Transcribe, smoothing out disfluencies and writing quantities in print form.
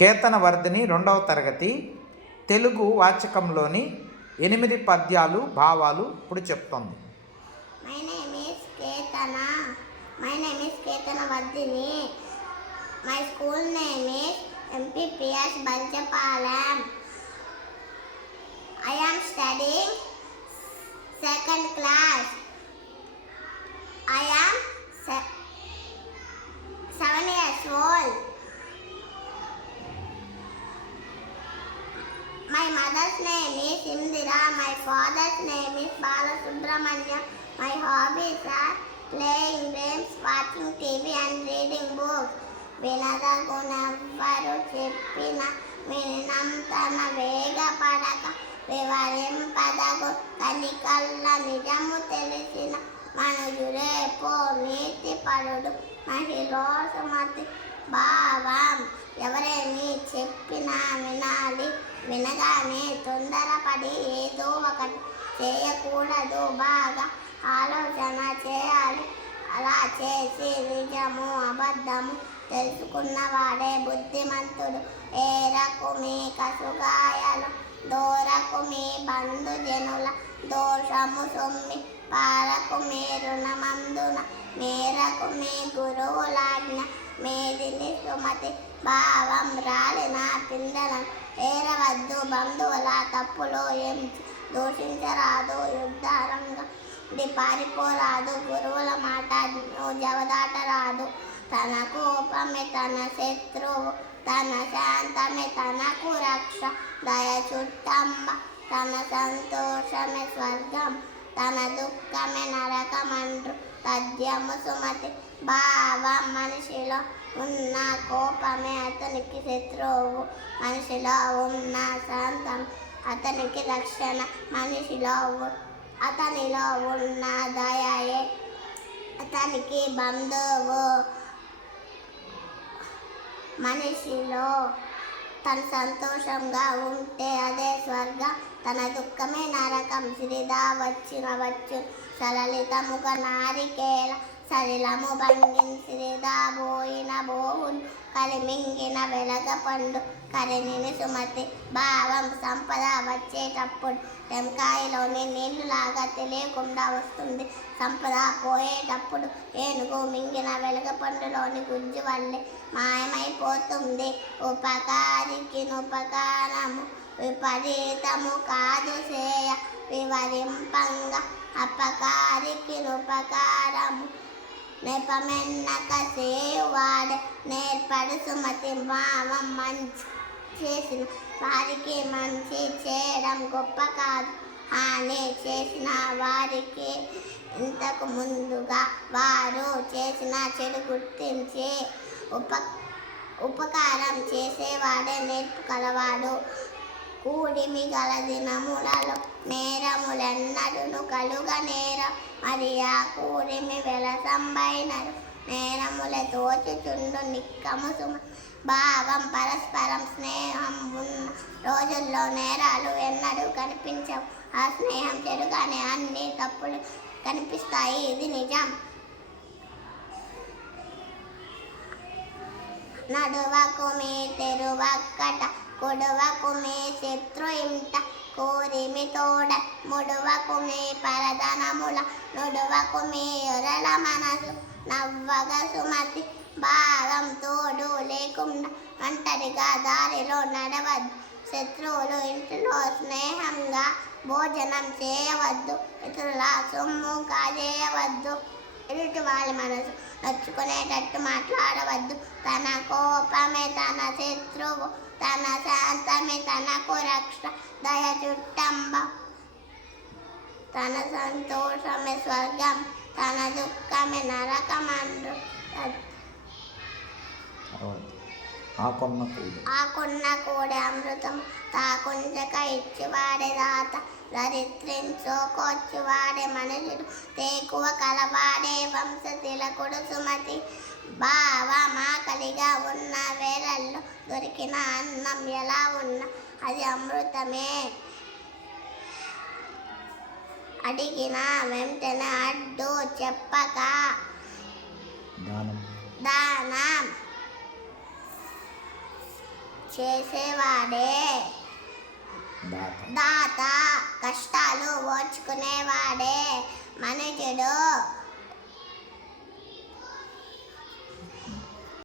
కేతనవర్ధిని 2వ తరగతి తెలుగు వాచకంలోని 8 పద్యాలు భావాలు ఇప్పుడు చెప్తోంది. My name is Ketanavardhini. My school name is MPPS Baljapalam. I am studying 2nd class. I am 7 years old. My mother's name is Indira. My father's name is Balasubramanya. My hobbies are playing games, watching TV and reading books. వినదగునెవ్వరు చెప్పిన వినంతన వేగపడక వివరింపదగు కనికల్ల నిజము తెలిసిన మనుజురేపో నీతిపరుడు మహిళ సుమతి భావం. ఎవరేమి చెప్పినా వినాలి, వినగానే తొందరపడి ఏదో ఒకటి చేయకూడదు, బాగా ఆలోచన చేయాలి. అలా చేసి నిజము అబద్ధము తెలుసుకున్నవాడే బుద్ధిమంతుడు. ఏరకు మీ కసుగాయలు దూరకు మీ బంధుజనుల దోషము సొమ్మి పారకు మీ రుణమందున మేరకు మీ గురువులాజ్ఞ మేదిని సుమతి భావం. రాలిన పిందెలను ఏరవద్దు, బంధువుల తప్పులో ఎంచి దూషించరాదు, యుద్ధరంగం పారిపోరాదు, గురువుల మాట జవదాటరాదు. తన కోపమే తన శత్రువు, తన శాంతమే తనకు రక్ష. దయ చుట్టమ్మ, తన సంతోషమే స్వర్గం, తన దుఃఖమే నరకమండ్రు పద్యము సుమతి భావం. మనిషిలో ఉన్న కోపమే అతనికి శత్రువు, మనిషిలో ఉన్న శాంతం అతనికి రక్షణ. అతనిలో ఉన్న దయయే అతనికి బంధువు. మనిషిలో తను సంతోషంగా ఉంటే అదే స్వర్గం, తన దుఃఖమే నరకం. సిరిదా వచ్చు సలలితముగ నారికేల సలిలము భంగిన్ సిరిదా పోయిన బోవులు కలిమింగిన వెలగ పండు కరిణిని సుమతి భావం. సంపద వచ్చేటప్పుడు టెంకాయలోని నీళ్లులాగా తెలియకుండా వస్తుంది, సంపద పోయేటప్పుడు ఏనుగు మింగిన వెలగ పండులోని గుజ్జు వల్లే మాయమైపోతుంది. ఉపకారికి ఉపకారము విపరీతము కాదు చేయ వివరింపంగా, అపకారికి ఉపకారము నెపమెన్నక సేవాడే నేర్పడు సుమతి భావం. మంచి చేసిన వారికి మంచి చేయడం గొప్ప కాదు, హాని చేసిన వారికి ఇంతకు ముందుగా వారు చేసిన చెడు గుర్తించి ఉపకారం చేసేవాడే నేర్పు కలవాడు. కూడిమి గల దినములలో నేరములెన్నడును కలుగ నేరం, మరి ఆ కూడిమి వెలసంబైనరు నేరములే తోచుచుండు నిక్కము సుమ భావం. పరస్పరం స్నేహం ఉన్న రోజుల్లో నేరాలు ఎన్నడూ కనిపించవు, ఆ స్నేహం చెడుగానే అన్ని తప్పులు కనిపిస్తాయి, ఇది నిజం. నడువకు మీ తెరువక్కట కొడువకు మీ శత్రు ఇంట కోరిమి తోడ ముడువకు మీ పరధనముల నుడువకు మీ యొరల మనసు నవ్వగ సుమతి భావం. తోడు లేకుండా ఒంటరిగా దారిలో నడవద్దు, శత్రువులు ఇంటిలో స్నేహంగా భోజనం చేయవద్దు, ఇతరుల సొమ్ము కాజేయవద్దు, ఎదుటి వాళ్ళ మనసు నొచ్చుకునేటట్టు మాట్లాడవద్దు. తన కోపమే తన శత్రువు, తన శాంతమే తనకు రక్ష. దయ చుట్టంబ, తన సంతోషమే స్వర్గం, తన దుఃఖమే నరకమండ్రు. ఆకున్న కూడే అమృతం తాకుంచక ఇచ్చివాడే దాత. దరిద్రించుకొచ్చువాడే మనుషుడు, తేకువ కలవాడే వంశ తిలకుడు సుమతి భావం. ఆకలిగా ఉన్న వేళల్లో దొరికిన అన్నం ఎలా ఉన్నా అది అమృతమే. అడిగిన వెంటనే అడ్డు చెప్పక దానం చేసేవాడే. దాత దాత కష్టాలు ఓర్చుకునేవాడే. మనుజుడు